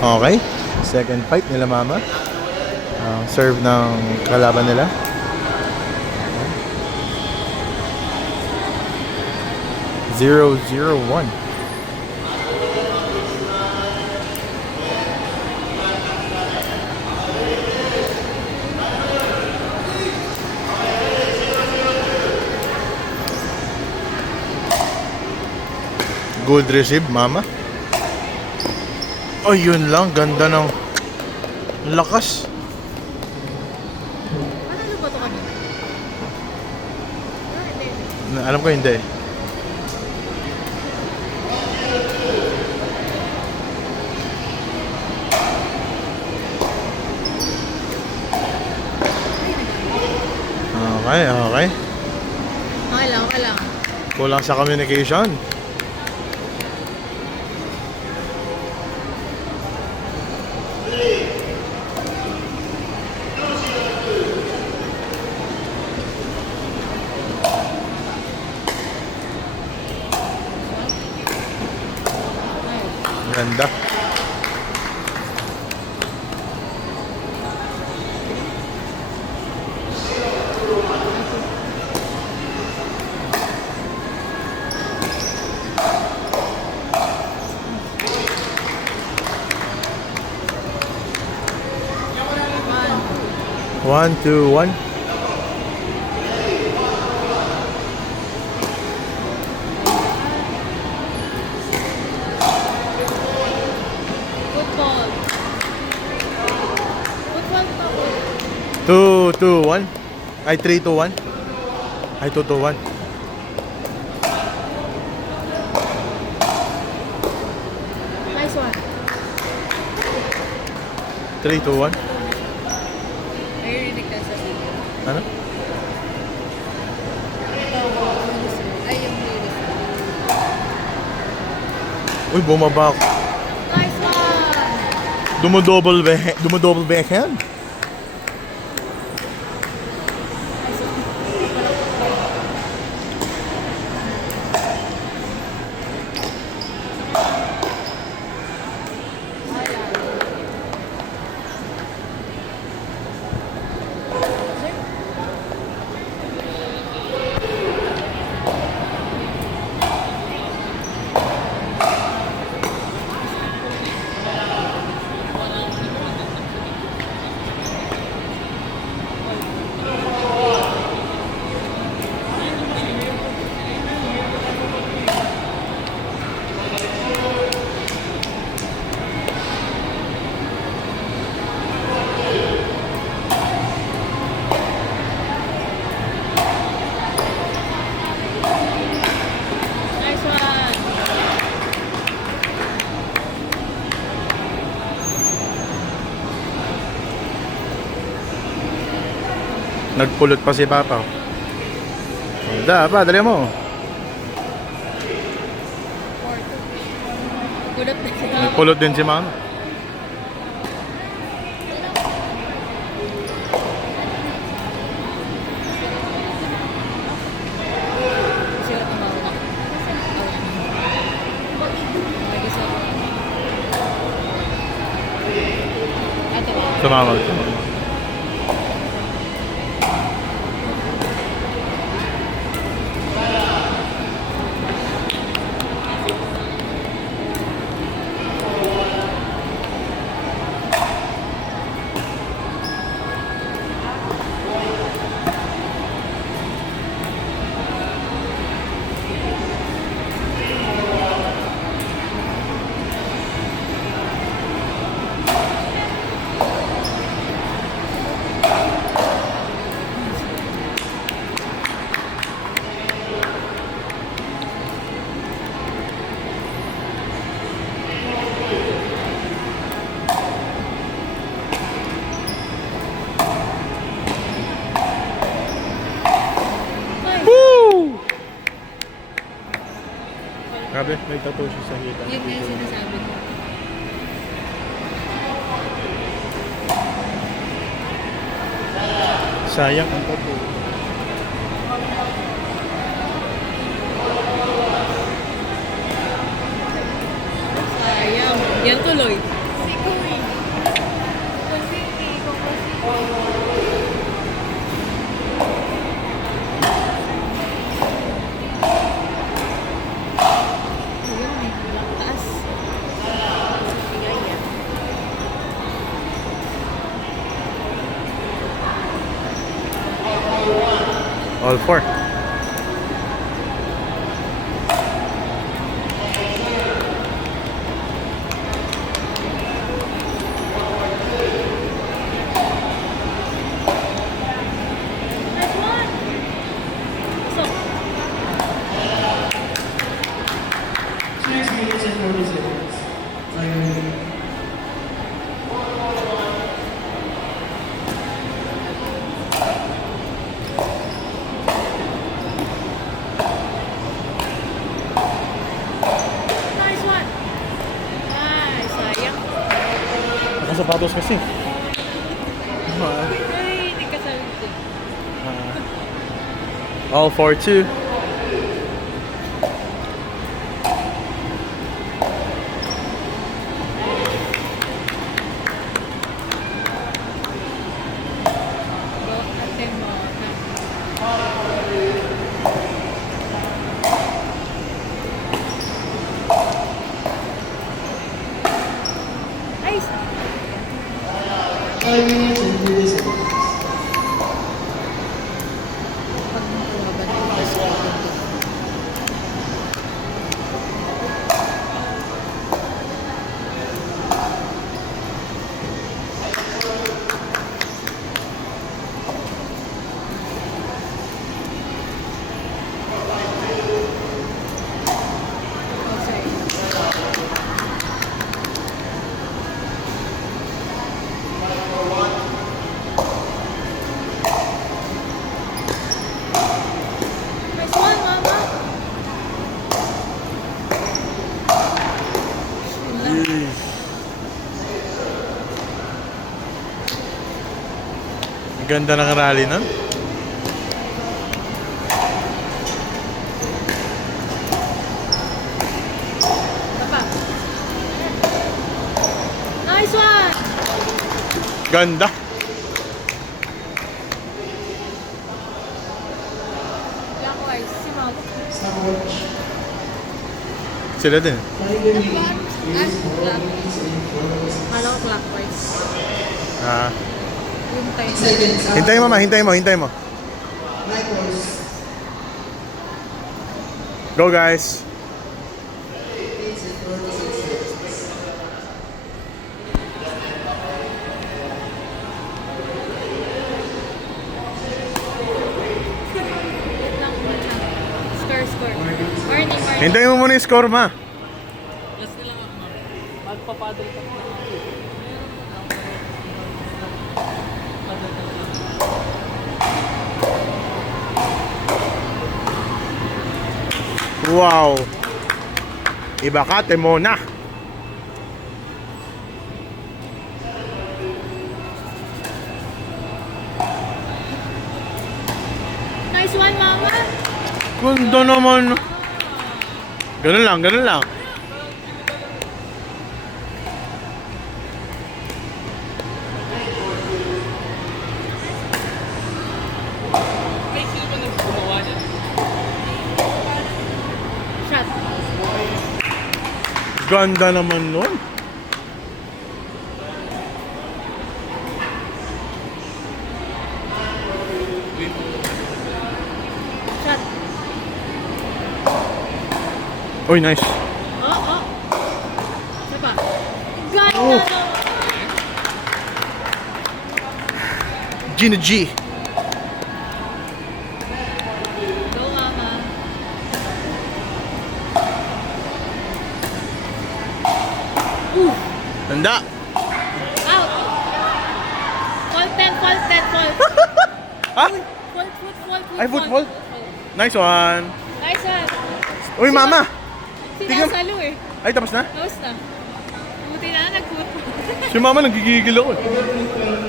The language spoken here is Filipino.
Okay. Second fight nila mama. Serve ng kalaban nila. Zero, 0-1. Good receive, mama. Oh, yun lang. Ganda ng lakas. Panalo ba ito kanina? Alam ko hindi. Okay, okay. Okay lang, okay lang. Kulang sa communication. Ganda. One. 1-2-1. Football. Football pa po. 2-2-1. Ay, 3-2-1. Ay, 2-2-1. Nice one. 3-2-1. Naririnig ka sa video. Ano? Ay, yung lyrics. Uy, bumaba ako. Nice one! Dumodouble backhand. Nice one! Nagpulot pa si Papa. Pa, dali mo. Kulot na siya. Nagpulot din si Mama. Sila tumawag. Lagi sa... Ito ba? Tumawag. Grabe, may tattoo siya sa hita. Yun nga yung sinasabi ko. Sayang ang tattoo. Sayang. Yan tuloy. ikaw eh. Kasi hindi ko kasi. Ayun eh, walang taas. Kaya yan. All four. Nice one! So, Next minutes and 40 seconds. Time. nice one! Ay, sayang. Nakasapatos kasi. Ay, hindi ka sabi ko. All four, two. Go, ate mo. Ay, 5 minutes and 30 seconds. pag tumaban ko, mas maganda. Oh, sorry. Nice one, mama. Ganda ng rally nun. Papa. Nice one! Ganda. Clockwise, si mama. Stopwatch. Sila din. 5 minutes. As Is 4 clock. minutes and 4 Kala ko clockwise. Ah. Yung time. seconds. Hintayin mo, ma. Hintayin mo. Hintayin mo. Likewise. Go, guys. Minutes and 46 seconds. Wait lang, wait lang. Score, score. Warning, warning. Hintayin mo muna yung score, ma. Magpapadol ka pa. Wow. Iba ka, Temona. Nice one, mama. Ganda naman. Ganun lang, ganun lang. Shot. Ganda naman nun. Shot. Uy, nice. Oh, oh. Isa pa. Ganda Oh. naman. Gina G. Go, mama. Tanda. Out. Fault 10, fault 10, fault. Ha? Fault, fault. Ay, football? Nice one. Nice one. Uy, mama. Sinasalo eh. Ay, tapos na? Tapos na. Buti na, nag-foot. Si mama nagigigil ako.